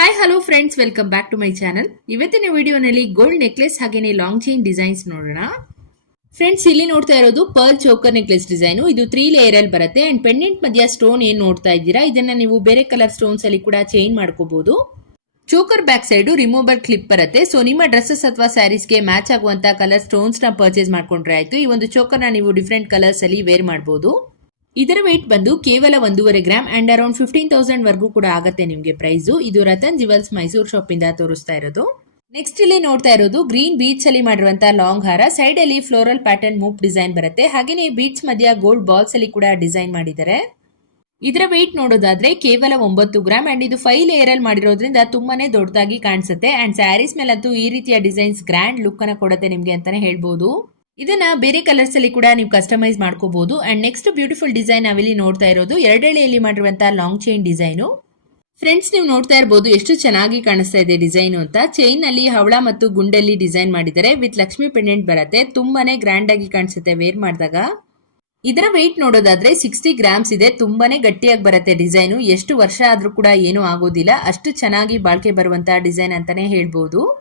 Hi hello friends welcome back to my channel ಇವತ್ತಿನ ವಿಡಿಯೋನಲ್ಲಿ gold necklace ಹಾಗೇನೆ long chain designs ನೋಡೋಣ. Friends ಇಲ್ಲಿ ನೋಡ್ತಾ ಇರೋದು ಪರ್ಲ್ ಚೋಕರ್ ನೆಕ್ಲೆಸ್ ಡಿಸೈನು ಇದು ತ್ರೀ ಲೇಯರ್ ಅಲ್ಲಿ ಬರುತ್ತೆ. ಅಂಡ್ ಪೆಂಡೆಂಟ್ ಮಧ್ಯ ಸ್ಟೋನ್ ಏನು ನೋಡ್ತಾ ಇದ್ದೀರಾ? ಇದನ್ನ ನೀವು ಬೇರೆ ಕಲರ್ ಸ್ಟೋನ್ಸ್ ಅಲ್ಲಿ ಕೂಡ ಚೇಂಜ್ ಮಾಡ್ಕೋಬಹುದು choker back side remover clip ಬರುತ್ತೆ. ಸೊ ನಿಮ್ಮ ಡ್ರೆಸ್ಸಸ್ ಅಥವಾ ಸ್ಯಾರೀಸ್ಗೆ ಮ್ಯಾಚ್ ಆಗುವಂತ ಕಲರ್ ಸ್ಟೋನ್ಸ್ನ ಪರ್ಚೇಸ್ ಮಾಡ್ಕೊಂಡ್ರೆ ಆಯ್ತು. ಈ ಒಂದು ಚೋಕರ್ನ ನೀವು ಡಿಫ್ರೆಂಟ್ ಕಲರ್ಸ್ ಅಲ್ಲಿ ವೇರ್ ಮಾಡಬಹುದು ಇದರ ವೆಯ್ಟ್ ಬಂದು ಕೇವಲ ಒಂದೂವರೆ gram and around fifteen thousand ವರ್ಗೂ ಕೂಡ ಆಗುತ್ತೆ ನಿಮಗೆ ಪ್ರೈಸು ಇದು ರತನ್ ಜಿವೆಲ್ಸ್ ಮೈಸೂರು ಶಾಪ್ ಇಂದ ತೋರಿಸ್ತಾ ಇರೋದು. ನೆಕ್ಸ್ಟ್ ಇಲ್ಲಿ ನೋಡ್ತಾ ಇರೋದು ಗ್ರೀನ್ ಬೀಚ್ ಅಲ್ಲಿ ಮಾಡಿರುವಂತಹ ಲಾಂಗ್ ಹಾರ. ಸೈಡ್ ಅಲ್ಲಿ ಫ್ಲೋರಲ್ ಪ್ಯಾಟರ್ನ್ ಮೂಪ್ ಡಿಸೈನ್ ಬರುತ್ತೆ. ಹಾಗೆಯೇ ಬೀಚ್ ಮಧ್ಯ ಗೋಲ್ಡ್ ಬಾಲ್ಸ್ ಅಲ್ಲಿ ಕೂಡ ಡಿಸೈನ್ ಮಾಡಿದ್ದಾರೆ. ಇದರ ವೆಯ್ಟ್ ನೋಡೋದಾದ್ರೆ ಕೇವಲ ಒಂಬತ್ತು ಗ್ರಾಮ್ ಅಂಡ್ ಇದು ಫೈವ್ ಲೇಯರ್ ಅಲ್ಲಿ ಮಾಡಿರೋದ್ರಿಂದ ತುಂಬಾನೇ ದೊಡ್ಡದಾಗಿ ಕಾಣಿಸುತ್ತೆ. ಅಂಡ್ ಸ್ಯಾರೀಸ್ ಮೇಲಂತೂ ಈ ರೀತಿಯ ಡಿಸೈನ್ಸ್ ಗ್ರ್ಯಾಂಡ್ ಲುಕ್ ಅನ್ನ ಕೊಡುತ್ತೆ ನಿಮ್ಗೆ ಅಂತಾನೆ ಹೇಳ್ಬೋದು. ಇದನ್ನ ಬೇರೆ ಕಲರ್ಸ್ ಅಲ್ಲಿ ಕೂಡ ನೀವು ಕಸ್ಟಮೈಸ್ ಮಾಡ್ಕೋಬಹುದು ಅಂಡ್ ನೆಕ್ಸ್ಟ್ ಬ್ಯೂಟಿಫುಲ್ ಡಿಸೈನ್ ನಾವಿಲ್ಲಿ ನೋಡ್ತಾ ಇರೋದು ಎರಡೆಳೆಯಲ್ಲಿ ಮಾಡಿರುವಂತಹ ಲಾಂಗ್ ಚೈನ್ ಡಿಸೈನು ಫ್ರೆಂಡ್ಸ್ ನೀವು ನೋಡ್ತಾ ಇರಬಹುದು ಎಷ್ಟು ಚೆನ್ನಾಗಿ ಕಾಣಿಸ್ತಾ ಇದೆ ಡಿಸೈನ್ ಅಂತ. ಚೈನ್ ಅಲ್ಲಿ ಹವಳ ಮತ್ತು ಗುಂಡಲ್ಲಿ ಡಿಸೈನ್ ಮಾಡಿದ್ದಾರೆ. ವಿತ್ ಲಕ್ಷ್ಮಿ ಪೆಂಡೆಂಟ್ ಬರುತ್ತೆ. ತುಂಬಾನೇ ಗ್ರ್ಯಾಂಡ್ ಆಗಿ ಕಾಣಿಸುತ್ತೆ ವೇರ್ ಮಾಡಿದಾಗ. ಇದರ ವೆಯ್ಟ್ ನೋಡೋದಾದ್ರೆ ಸಿಕ್ಸ್ಟಿ ಗ್ರಾಮ್ಸ್ ಇದೆ. ತುಂಬಾನೇ ಗಟ್ಟಿಯಾಗಿ ಬರುತ್ತೆ ಡಿಸೈನು ಎಷ್ಟು ವರ್ಷ ಆದ್ರೂ ಕೂಡ ಏನೂ ಆಗೋದಿಲ್ಲ. ಅಷ್ಟು ಚೆನ್ನಾಗಿ ಬಾಳ್ಕೆ ಬರುವಂತಹ ಡಿಸೈನ್ ಅಂತಾನೆ ಹೇಳ್ಬೋದು.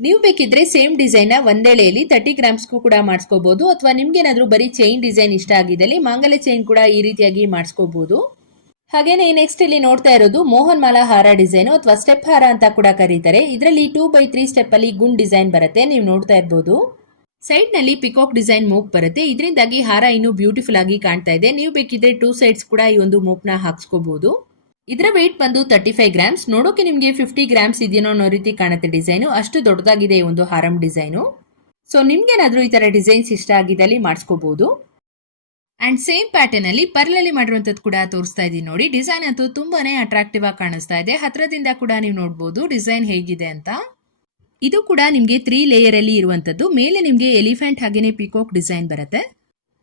ನೀವು ಬೇಕಿದ್ರೆ ಸೇಮ್ ಡಿಸೈನ್ ಒಂದೇಳೆಯಲ್ಲಿ ತರ್ಟಿ ಗ್ರಾಮ್ಸ್ಗೂ ಕೂಡ ಮಾಡಿಸ್ಕೋಬಹುದು ಅಥವಾ ನಿಮ್ಗೇನಾದ್ರೂ ಬರೀ ಚೈನ್ ಡಿಸೈನ್ ಇಷ್ಟ ಆಗಿದ್ದಲ್ಲಿ ಮಾಂಗಲ್ಯ ಚೈನ್ ಕೂಡ ಈ ರೀತಿಯಾಗಿ ಮಾಡಿಸ್ಕೋಬಹುದು ಹಾಗೇನೆ ನೆಕ್ಸ್ಟ್ ಇಲ್ಲಿ ನೋಡ್ತಾ ಇರೋದು ಮೋಹನ್ ಮಾಲಾ ಹಾರ ಡಿಸೈನ್ ಅಥವಾ ಸ್ಟೆಪ್ ಹಾರ ಅಂತ ಕೂಡ ಕರೀತಾರೆ. ಇದರಲ್ಲಿ ಟೂ ಬೈ ತ್ರೀ ಸ್ಟೆಪ್ ಅಲ್ಲಿ ಗುಂಡ್ ಡಿಸೈನ್ ಬರುತ್ತೆ, ನೀವು ನೋಡ್ತಾ ಇರಬಹುದು ಸೈಡ್ನಲ್ಲಿ ಪಿಕಾಕ್ ಡಿಸೈನ್ ಮೂಪ್ ಬರುತ್ತೆ. ಇದರಿಂದಾಗಿ ಹಾರ ಇನ್ನೂ ಬ್ಯೂಟಿಫುಲ್ ಆಗಿ ಕಾಣ್ತಾ ಇದೆ. ನೀವು ಬೇಕಿದ್ರೆ ಟೂ ಸೈಡ್ಸ್ ಕೂಡ ಈ ಒಂದು ಮೂಪ್ನ ಹಾಕ್ಸ್ಕೋಬಹುದು ಇದರ ವೆಯ್ಟ್ ಬಂದು ತರ್ಟಿ ಫೈವ್ ಗ್ರಾಮ್ಸ್ ನೋಡೋಕೆ ನಿಮಗೆ ಫಿಫ್ಟಿ ಗ್ರಾಮ್ಸ್ ಇದೆಯೋ ಅನ್ನೋ ರೀತಿ ಕಾಣುತ್ತೆ ಡಿಸೈನು ಅಷ್ಟು ದೊಡ್ಡದಾಗಿದೆ ಈ ಒಂದು ಹಾರಂ ಡಿಸೈನು ಸೊ ನಿಮ್ಗೇನಾದರೂ ಈ ಥರ ಡಿಸೈನ್ಸ್ ಇಷ್ಟ ಆಗಿದ್ದಲ್ಲಿ ಮಾಡಿಸ್ಕೋಬಹುದು ಆ್ಯಂಡ್ ಸೇಮ್ ಪ್ಯಾಟರ್ನ್ ಅಲ್ಲಿ ಪರ್ಲಲ್ಲಿ ಮಾಡಿರುವಂಥದ್ದು ಕೂಡ ತೋರಿಸ್ತಾ ಇದ್ದೀನಿ ನೋಡಿ. ಡಿಸೈನ್ ಅಂತೂ ತುಂಬಾನೇ ಅಟ್ರಾಕ್ಟಿವ್ ಆಗಿ ಕಾಣಿಸ್ತಾ ಇದೆ. ಹತ್ರದಿಂದ ಕೂಡ ನೀವು ನೋಡ್ಬೋದು ಡಿಸೈನ್ ಹೇಗಿದೆ ಅಂತ. ಇದು ಕೂಡ ನಿಮಗೆ ತ್ರೀ ಲೇಯರ್ ಅಲ್ಲಿ ಇರುವಂತದ್ದು ಮೇಲೆ ನಿಮಗೆ ಎಲಿಫೆಂಟ್ ಹಾಗೇನೆ ಪಿಕೋಕ್ ಡಿಸೈನ್ ಬರುತ್ತೆ.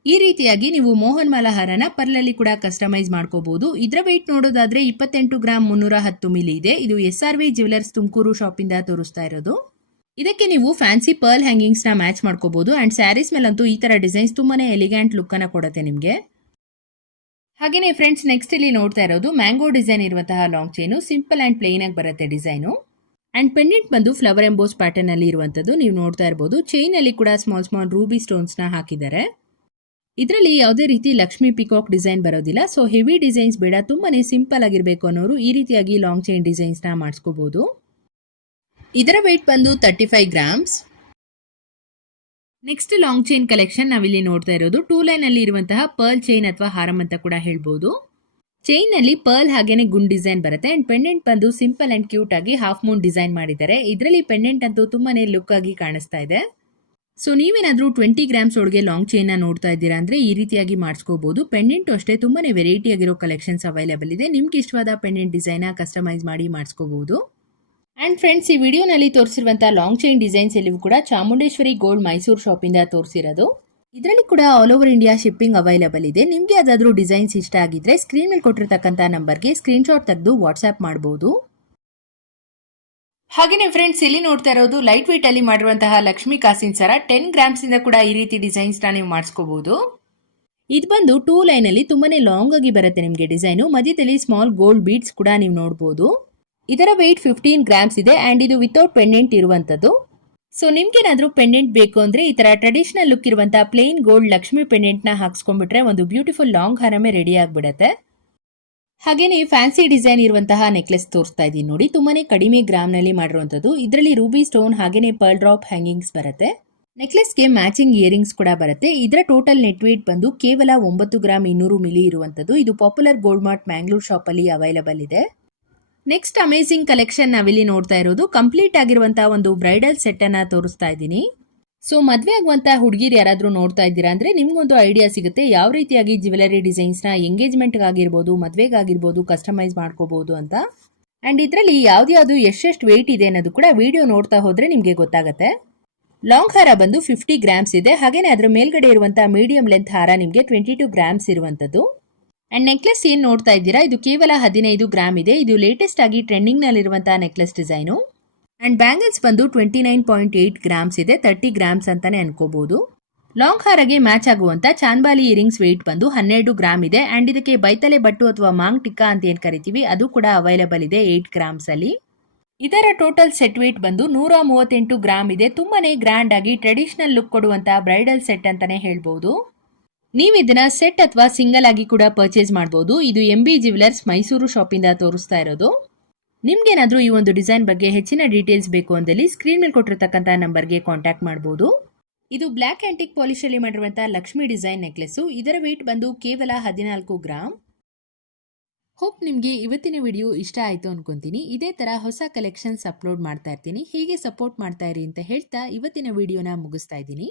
ಈ ರೀತಿಯಾಗಿ ನೀವು ಮೋಹನ್ ಮಲಹಾರನ ಹಾರನ ಪರ್ಲಲ್ಲಿ ಕೂಡ ಕಸ್ಟಮೈಸ್ ಮಾಡ್ಕೋಬಹುದು ಇದರ ವೆಯ್ಟ್ ನೋಡೋದಾದ್ರೆ ಇಪ್ಪತ್ತೆಂಟು ಗ್ರಾಮ್ ಮುನ್ನೂರ ಹತ್ತು ಮಿಲಿ ಇದೆ. ಇದು S R V jewellers Tumakuru shop ಇಂದ ತೋರಿಸ್ತಾ ಇರೋದು. ಇದಕ್ಕೆ ನೀವು ಫ್ಯಾನ್ಸಿ ಪರ್ಲ್ ಹ್ಯಾಂಗಿಂಗ್ಸ್ನ ಮ್ಯಾಚ್ ಮಾಡ್ಕೋಬಹುದು ಅಂಡ್ ಸ್ಯಾರೀಸ್ ಮೇಲಂತೂ ಈ ತರ ಡಿಸೈನ್ಸ್ ತುಂಬಾನೇ ಎಲಿಗ್ಯಾಂಟ್ ಲುಕ್ ಅನ್ನ ಕೊಡುತ್ತೆ ನಿಮಗೆ. ಹಾಗೇನೆ ಫ್ರೆಂಡ್ಸ್ ನೆಕ್ಸ್ಟ್ ಇಲ್ಲಿ ನೋಡ್ತಾ ಇರೋದು ಮ್ಯಾಂಗೋ ಡಿಸೈನ್ ಇರುವಂತಹ long chain simple and plain ಆಗಿ ಬರುತ್ತೆ ಡಿಸೈನು ಅಂಡ್ ಪೆಂಡೆಂಟ್ ಬಂದು ಫ್ಲವರ್ ಎಂಬೋಸ್ ಪ್ಯಾಟರ್ನ್ ಅಲ್ಲಿ ಇರುವಂತದ್ದು ನೀವು ನೋಡ್ತಾ ಇರಬಹುದು ಚೈನ್ ಅಲ್ಲಿ ಕೂಡ ಸ್ಮಾಲ್ ಸ್ಮಾಲ್ ರೂಬಿ ಸ್ಟೋನ್ಸ್ನ ಹಾಕಿದ್ದಾರೆ. ಇದರಲ್ಲಿ ಯಾವುದೇ ರೀತಿ ಲಕ್ಷ್ಮಿ ಪಿಕಾಕ್ ಡಿಸೈನ್ ಬರೋದಿಲ್ಲ. ಸೊ ಹೆವಿ ಡಿಸೈನ್ಸ್ ಬೇಡ. ತುಂಬಾ ಸಿಂಪಲ್ ಆಗಿರಬೇಕು ಅನ್ನೋರು ಈ ರೀತಿಯಾಗಿ ಲಾಂಗ್ ಚೈನ್ ಡಿಸೈನ್ಸ್ನ ಮಾಡಿಸ್ಕೋಬಹುದು ಇದರ ವೆಯ್ಟ್ ಬಂದು thirty five grams next long chain collection ನಾವಿಲ್ಲಿ ನೋಡ್ತಾ ಇರೋದು. ಟೂ ಲೈನ್ ಅಲ್ಲಿ ಇರುವಂತಹ ಪರ್ಲ್ ಚೈನ್ ಅಥವಾ ಹಾರಂ ಅಂತ ಕೂಡ ಹೇಳ್ಬೋದು. ಚೈನ್ನಲ್ಲಿ ಪರ್ಲ್ ಹಾಗೇನೆ ಗುಂಡ್ ಡಿಸೈನ್ ಬರುತ್ತೆ. ಅಂಡ್ ಪೆಂಡೆಂಟ್ ಬಂದು ಸಿಂಪಲ್ ಅಂಡ್ ಕ್ಯೂಟ್ ಆಗಿ ಹಾಫ್ ಮೂನ್ ಡಿಸೈನ್ ಮಾಡಿದ್ದಾರೆ. ಇದರಲ್ಲಿ ಪೆಂಡೆಂಟ್ ಅಂತೂ ತುಂಬಾನೇ ಲುಕ್ ಆಗಿ ಕಾಣಿಸ್ತಾ ಇದೆ. ಸೊ ನೀವೇನಾದರೂ ಟ್ವೆಂಟಿ ಗ್ರಾಮ್ಸ್ ಒಳಗೆ ಲಾಂಗ್ ಚೈನ್ನ ನೋಡ್ತಾ ಇದ್ದೀರಾ ಅಂದರೆ ಈ ರೀತಿಯಾಗಿ ಮಾಡಿಸ್ಕೋಬಹುದು ಪೆಂಡೆಂಟು ಅಷ್ಟೇ ತುಂಬಾನೇ ವೆರೈಟಿ ಆಗಿರೋ ಕಲೆಕ್ಷನ್ಸ್ ಅವೈಲೇಬಲ್ ಇದೆ. ನಿಮ್ಗೆ ಇಷ್ಟವಾದ ಪೆಂಡೆಂಟ್ ಡಿಸೈನ್ ಕಸ್ಟಮೈಸ್ ಮಾಡಿ ಮಾಡಿಸ್ಕೋಬಹುದು ಆ್ಯಂಡ್ ಫ್ರೆಂಡ್ಸ್ ಈ ವಿಡಿಯೋನಲ್ಲಿ ತೋರಿಸಿರುವಂಥ ಲಾಂಗ್ ಚೈನ್ ಡಿಸೈನ್ಸ್ ಎಲ್ಲವೂ ಕೂಡ ಚಾಮುಂಡೇಶ್ವರಿ ಗೋಲ್ಡ್ ಮೈಸೂರು ಶಾಪಿಂದ ತೋರಿಸಿರೋದು. ಇದರಲ್ಲಿ ಕೂಡ all over India shipping available ಇದೆ. ನಿಮಗೆ ಯಾವ್ದಾದ್ರು ಡಿಸೈನ್ಸ್ ಇಷ್ಟ ಆಗಿದ್ರೆ ಸ್ಕ್ರೀನ್ ಮೇಲೆ ಕೊಟ್ಟಿರ್ತಕ್ಕಂಥ ನಂಬರ್ಗೆ ಸ್ಕ್ರೀನ್ ಶಾಟ್ ತೆಗೆದು ವಾಟ್ಸ್ಆ್ಯಪ್ ಮಾಡಬಹುದು ಹಾಗೇನೆ ಫ್ರೆಂಡ್ಸ್ ಇಲ್ಲಿ ನೋಡ್ತಾ ಇರೋದು ಲೈಟ್ ವೇಟ್ ಅಲ್ಲಿ ಮಾಡಿರುವಂತಹ ಲಕ್ಷ್ಮಿ ಕಾಸಿನ್ ಸರ. ಟೆನ್ ಗ್ರಾಮ್ಸ್ ಇಂದ ಕೂಡ ಈ ರೀತಿ ಡಿಸೈನ್ಸ್ನ ನೀವು ಮಾಡಿಸ್ಕೋಬಹುದು ಇದು ಬಂದು ಟೂ ಲೈನ್ ಅಲ್ಲಿ ತುಂಬಾನೇ ಲಾಂಗ್ ಆಗಿ ಬರುತ್ತೆ ನಿಮಗೆ ಡಿಸೈನು ಮಧ್ಯದಲ್ಲಿ ಸ್ಮಾಲ್ ಗೋಲ್ಡ್ ಬೀಡ್ಸ್ ಕೂಡ ನೀವು ನೋಡಬಹುದು ಇದರ ವೆಯ್ಟ್ ಫಿಫ್ಟೀನ್ ಗ್ರಾಮ್ಸ್ ಇದೆ ಅಂಡ್ ಇದು ವಿತೌಟ್ ಪೆಂಡೆಂಟ್ ಇರುವಂತದ್ದು. ಸೊ ನಿಮ್ಗೇನಾದ್ರೂ ಪೆಂಡೆಂಟ್ ಬೇಕು ಅಂದ್ರೆ ಈ ತರ ಟ್ರೆಡಿಷನಲ್ ಲುಕ್ ಇರುವಂತಹ ಪ್ಲೇನ್ ಗೋಲ್ಡ್ ಲಕ್ಷ್ಮಿ ಪೆಂಡೆಂಟ್ನ ಹಾಕ್ಸ್ಕೊಂಡ್ಬಿಟ್ರೆ ಒಂದು ಬ್ಯೂಟಿಫುಲ್ ಲಾಂಗ್ ಹಾರಮೆ ರೆಡಿ ಆಗ್ಬಿಡತ್ತೆ. ಹಾಗೇನೆ ಫ್ಯಾನ್ಸಿ ಡಿಸೈನ್ ಇರುವಂತಹ ನೆಕ್ಲೆಸ್ ತೋರಿಸ್ತಾ ಇದ್ದೀನಿ ನೋಡಿ. ತುಂಬಾನೇ ಕಡಿಮೆ ಗ್ರಾಮ್ನಲ್ಲಿ ಮಾಡಿರುವಂಥದ್ದು. ಇದರಲ್ಲಿ ರೂಬಿ ಸ್ಟೋನ್ ಹಾಗೇನೆ ಪರ್ಲ್ ಡ್ರಾಪ್ ಹ್ಯಾಂಗಿಂಗ್ಸ್ ಬರುತ್ತೆ. ನೆಕ್ಲೆಸ್ಗೆ ಮ್ಯಾಚಿಂಗ್ ಇಯರಿಂಗ್ಸ್ ಕೂಡ ಬರುತ್ತೆ. ಇದರ ಟೋಟಲ್ ನೆಟ್ ವೇಟ್ ಬಂದು ಕೇವಲ ಒಂಬತ್ತು ಗ್ರಾಮ್ ಇನ್ನೂರು ಮಿಲಿ ಇರುವಂಥದ್ದು. ಇದು popular gold mart Mangalore shop ಅಲ್ಲಿ ಅವೈಲಬಲ್ ಇದೆ. ನೆಕ್ಸ್ಟ್ ಅಮೇಸಿಂಗ್ ಕಲೆಕ್ಷನ್ ನಾವಿಲ್ಲಿ ನೋಡ್ತಾ ಇರೋದು. ಕಂಪ್ಲೀಟ್ ಆಗಿರುವಂತಹ ಒಂದು ಬ್ರೈಡಲ್ ಸೆಟ್ ಅನ್ನ ತೋರಿಸ್ತಾ ಇದ್ದೀನಿ ಸೊ ಮದುವೆ ಆಗುವಂತ ಹುಡುಗಿರು ಯಾರಾದರೂ ನೋಡ್ತಾ ಇದ್ದೀರಾ ಅಂದ್ರೆ ನಿಮ್ಗೊಂದು ಐಡಿಯಾ ಸಿಗುತ್ತೆ. ಯಾವ ರೀತಿಯಾಗಿ ಜ್ಯುವೆಲರಿ ಡಿಸೈನ್ಸ್ನ ಎಂಗೇಜ್ಮೆಂಟ್ ಆಗಿರ್ಬೋದು ಮದ್ವೆಗಾಗಿರ್ಬೋದು ಕಸ್ಟಮೈಸ್ ಮಾಡ್ಕೋಬಹುದು ಅಂತ. ಅಂಡ್ ಇದರಲ್ಲಿ ಯಾವ್ದ್ಯಾವ್ದು ಎಷ್ಟೆಷ್ಟು ವೆಯ್ಟ್ ಇದೆ ಅನ್ನೋದು ಕೂಡ ವಿಡಿಯೋ ನೋಡ್ತಾ ಹೋದ್ರೆ ನಿಮಗೆ ಗೊತ್ತಾಗುತ್ತೆ. ಲಾಂಗ್ ಹಾರ ಬಂದು ಫಿಫ್ಟಿ ಗ್ರಾಮ್ಸ್ ಇದೆ. ಹಾಗೇನೆ ಅದರ ಮೇಲ್ಗಡೆ ಇರುವಂತಹ ಮೀಡಿಯಂ ಲೆಂತ್ ಹಾರ ನಿಮಗೆ ಟ್ವೆಂಟಿ ಟು ಗ್ರಾಮ್ಸ್ ಇರುವಂತದ್ದು ಅಂಡ್ ನೆಕ್ಲೆಸ್ ಏನು ನೋಡ್ತಾ ಇದ್ದೀರಾ? ಇದು ಕೇವಲ ಹದಿನೈದು ಗ್ರಾಮ್ ಇದೆ. ಇದು ಲೇಟೆಸ್ಟ್ ಆಗಿ ಟ್ರೆಂಡಿಂಗ್ ನಲ್ಲಿರುವಂತಹ ನೆಕ್ಲೆಸ್ ಡಿಸೈನು ಅಂಡ್ ಬ್ಯಾಂಗಲ್ಸ್ ಬಂದು twenty nine point eight grams ಇದೆ ತರ್ಟಿ ಗ್ರಾಮ್ಸ್ ಅಂತಲೇ ಅನ್ಕೋಬೋದು. ಲಾಂಗ್ ಹಾರಗೆ ಮ್ಯಾಚ್ ಆಗುವಂಥ ಚಾನ್ಬಾಲಿ ಇಯರಿಂಗ್ಸ್ ವೆಯ್ಟ್ ಬಂದು ಹನ್ನೆರಡು ಗ್ರಾಮ್ ಇದೆ. ಆ್ಯಂಡ್ ಇದಕ್ಕೆ ಬೈತಲೆ ಬಟ್ಟು ಅಥವಾ ಮಾಂಗ್ ಟಿಕ್ಕಾ ಅಂತ ಏನು ಕರಿತೀವಿ, ಅದು ಕೂಡ ಅವೈಲೇಬಲ್ ಇದೆ ಏಯ್ಟ್ ಗ್ರಾಮ್ಸಲ್ಲಿ ಇದರ ಟೋಟಲ್ ಸೆಟ್ ವೆಯ್ಟ್ ಬಂದು ನೂರ ಮೂವತ್ತೆಂಟು ಗ್ರಾಮ್ ಇದೆ. ತುಂಬನೇ ಗ್ರ್ಯಾಂಡ್ ಆಗಿ ಟ್ರೆಡಿಷನಲ್ ಲುಕ್ ಕೊಡುವಂಥ ಬ್ರೈಡಲ್ ಸೆಟ್ ಅಂತಲೇ ಹೇಳ್ಬೋದು. ನೀವು ಇದನ್ನ ಸೆಟ್ ಅಥವಾ ಸಿಂಗಲ್ ಆಗಿ ಕೂಡ ಪರ್ಚೇಸ್ ಮಾಡ್ಬೋದು. ಇದು ಎಂ ಬಿ ಜ್ಯುವೆಲರ್ಸ್ ಮೈಸೂರು ಶಾಪಿಂದ ತೋರಿಸ್ತಾ ಇರೋದು. ನಿಮ್ಗೇನಾದ್ರೂ ಈ ಒಂದು ಡಿಸೈನ್ ಬಗ್ಗೆ ಹೆಚ್ಚಿನ ಡೀಟೇಲ್ಸ್ ಬೇಕು ಅಂದಲ್ಲಿ ಸ್ಕ್ರೀನ್ ಮೇಲೆ ಕೊಟ್ಟಿರ್ತಕ್ಕಂಥ ನಂಬರ್ಗೆ ಕಾಂಟ್ಯಾಕ್ಟ್ ಮಾಡಬಹುದು ಇದು ಬ್ಲ್ಯಾಕ್ ಆ್ಯಂಟಿಕ್ ಪಾಲಿಶಲ್ಲಿ ಮಾಡಿರುವಂಥ ಲಕ್ಷ್ಮಿ ಡಿಸೈನ್ ನೆಕ್ಲೆಸ್ಸು ಇದರ ವೇಟ್ ಬಂದು ಕೇವಲ ಹದಿನಾಲ್ಕು ಗ್ರಾಮ್ ಹೋಪ್ ನಿಮಗೆ ಇವತ್ತಿನ ವಿಡಿಯೋ ಇಷ್ಟ ಆಯಿತು ಅನ್ಕೊಂತೀನಿ. ಇದೇ ಥರ ಹೊಸ ಕಲೆಕ್ಷನ್ಸ್ ಅಪ್ಲೋಡ್ ಮಾಡ್ತಾ ಇರ್ತೀನಿ. ಹೀಗೆ ಸಪೋರ್ಟ್ ಮಾಡ್ತಾ ಇರಿ ಅಂತ ಹೇಳ್ತಾ ಇವತ್ತಿನ ವಿಡಿಯೋನ ಮುಗಿಸ್ತಾ ಇದ್ದೀನಿ.